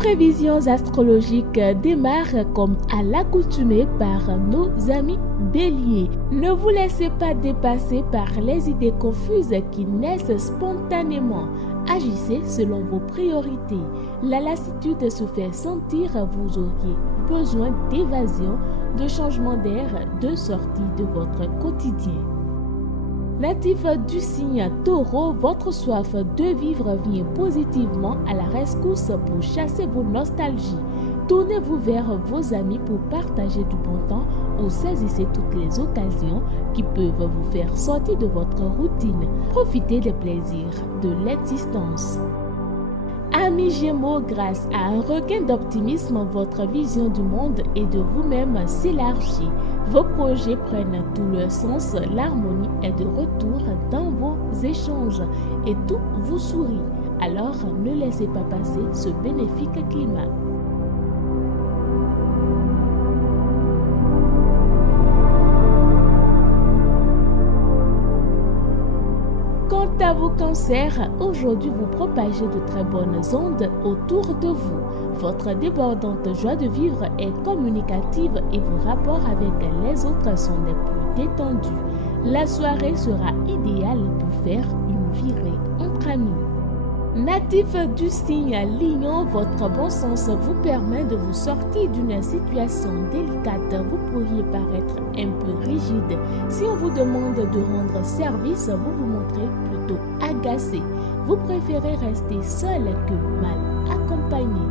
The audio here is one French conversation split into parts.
prévisions astrologiques démarrent comme à l'accoutumée par nos amis béliers. Ne vous laissez pas dépasser par les idées confuses qui naissent spontanément. Agissez selon vos priorités. La lassitude se fait sentir, vous auriez besoin d'évasion, de changement d'air, de sortie de votre quotidien. Natif du signe Taureau, votre soif de vivre vient positivement à la rescousse pour chasser vos nostalgies. Tournez-vous vers vos amis pour partager du bon temps ou saisissez toutes les occasions qui peuvent vous faire sortir de votre routine. Profitez des plaisirs de l'existence. Amis Gémeaux, grâce à un regain d'optimisme, votre vision du monde et de vous-même s'élargit. Vos projets prennent tout leur sens, l'harmonie est de retour dans vos échanges et tout vous sourit. Alors ne laissez pas passer ce bénéfique climat. Quant à vos cancers, aujourd'hui vous propagez de très bonnes ondes autour de vous. Votre débordante joie de vivre est communicative et vos rapports avec les autres sont les plus détendus. La soirée sera idéale pour faire une virée entre amis. Natif du signe Lion, votre bon sens vous permet de vous sortir d'une situation délicate. Vous pourriez paraître un peu rigide. Si on vous demande de rendre service, vous vous montrez plutôt agacé. Vous préférez rester seul que mal accompagné.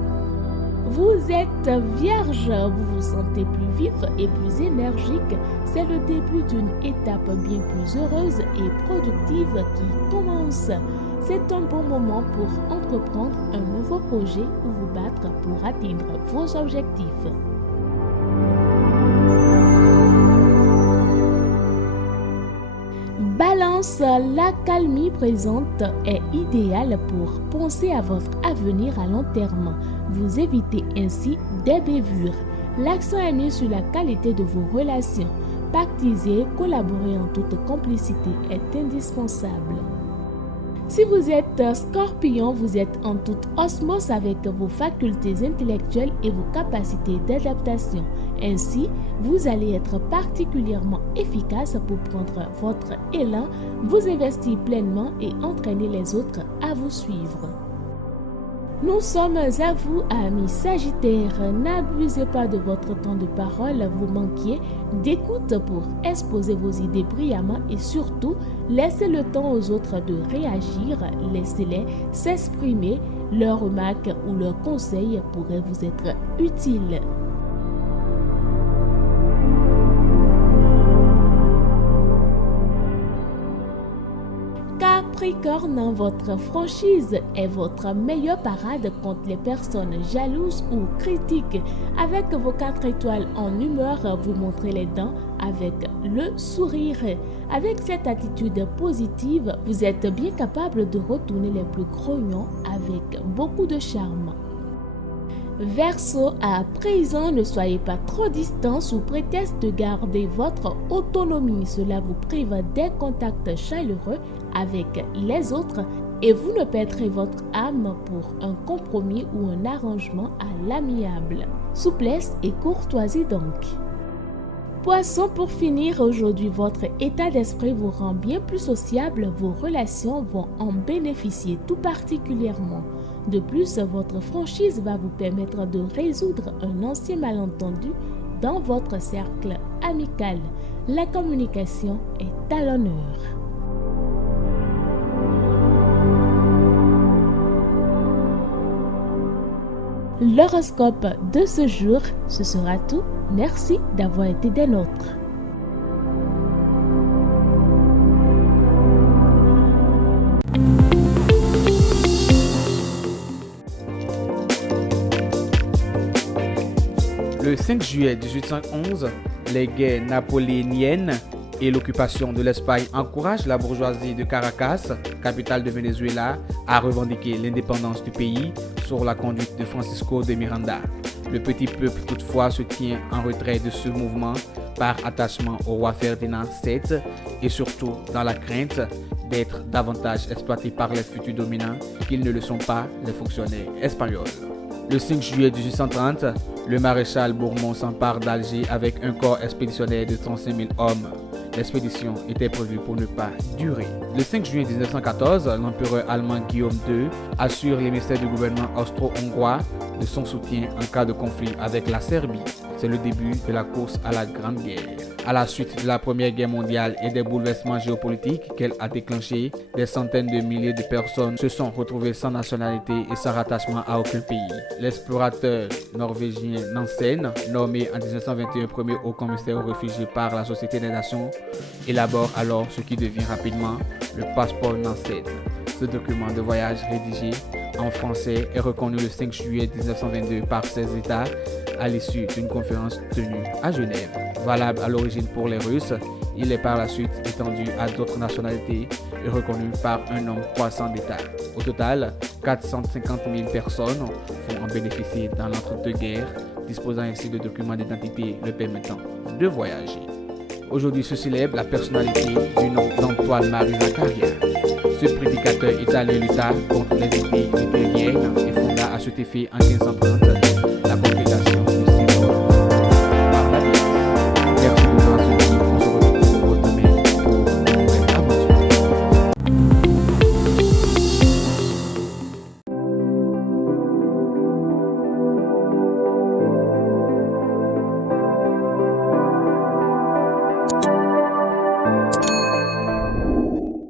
Vous êtes vierge, vous vous sentez plus vif et plus énergique. C'est le début d'une étape bien plus heureuse et productive qui commence. C'est un bon moment pour entreprendre un nouveau projet ou vous battre pour atteindre vos objectifs. Balance, la calmie présente est idéale pour penser à votre avenir à long terme. Vous évitez ainsi des bévures. L'accent est mis sur la qualité de vos relations. Pactiser, collaborer en toute complicité est indispensable. Si vous êtes Scorpion, vous êtes en toute osmose avec vos facultés intellectuelles et vos capacités d'adaptation. Ainsi, vous allez être particulièrement efficace pour prendre votre élan, vous investir pleinement et entraîner les autres à vous suivre. Nous sommes à vous, amis Sagittaires. N'abusez pas de votre temps de parole, vous manquiez d'écoute pour exposer vos idées brillamment et surtout, laissez le temps aux autres de réagir, laissez-les s'exprimer, leurs remarques ou leurs conseils pourraient vous être utiles. Capricorne, votre franchise est votre meilleure parade contre les personnes jalouses ou critiques. Avec vos 4 étoiles en humeur, vous montrez les dents avec le sourire. Avec cette attitude positive, vous êtes bien capable de retourner les plus grognons avec beaucoup de charme. Verseau, à présent, ne soyez pas trop distant sous prétexte de garder votre autonomie. Cela vous prive des contacts chaleureux avec les autres et vous ne perdrez votre âme pour un compromis ou un arrangement à l'amiable. Souplesse et courtoisie donc. Poisson, pour finir, aujourd'hui, votre état d'esprit vous rend bien plus sociable. Vos relations vont en bénéficier tout particulièrement. De plus, votre franchise va vous permettre de résoudre un ancien malentendu dans votre cercle amical. La communication est à l'honneur. L'horoscope de ce jour, ce sera tout. Merci d'avoir été des nôtres. Le 5 juillet 1811, les guerres napoléoniennes et l'occupation de l'Espagne encouragent la bourgeoisie de Caracas, capitale de Venezuela, à revendiquer l'indépendance du pays sur la conduite de Francisco de Miranda. Le petit peuple toutefois se tient en retrait de ce mouvement par attachement au roi Ferdinand VII et surtout dans la crainte d'être davantage exploité par les futurs dominants qu'ils ne le sont pas les fonctionnaires espagnols. Le 5 juillet 1830, le maréchal Bourmont s'empare d'Alger avec un corps expéditionnaire de 35 000 hommes. L'expédition était prévue pour ne pas durer. Le 5 juin 1914, l'empereur allemand Guillaume II assure l'émissaire du gouvernement austro-hongrois de son soutien en cas de conflit avec la Serbie. C'est le début de la course à la Grande Guerre. À la suite de la Première Guerre mondiale et des bouleversements géopolitiques qu'elle a déclenchés, des centaines de milliers de personnes se sont retrouvées sans nationalité et sans rattachement à aucun pays. L'explorateur norvégien Nansen, nommé en 1921 premier haut commissaire aux réfugiés par la Société des Nations, élabore alors ce qui devient rapidement le passeport Nansen. Ce document de voyage rédigé en français est reconnu le 5 juillet 1922 par 16 États à l'issue d'une conférence tenue à Genève. Valable à l'origine pour les Russes, il est par la suite étendu à d'autres nationalités et reconnu par un nombre croissant d'États. Au total, 450 000 personnes vont en bénéficier dans l'entre-deux-guerres, disposant ainsi de documents d'identité le permettant de voyager. Aujourd'hui se célèbre la personnalité du nom d'Antoine-Marie Zaccaria. Ce prédicateur italien lutta contre les idées luthériennes et fonda à cet effet en 1530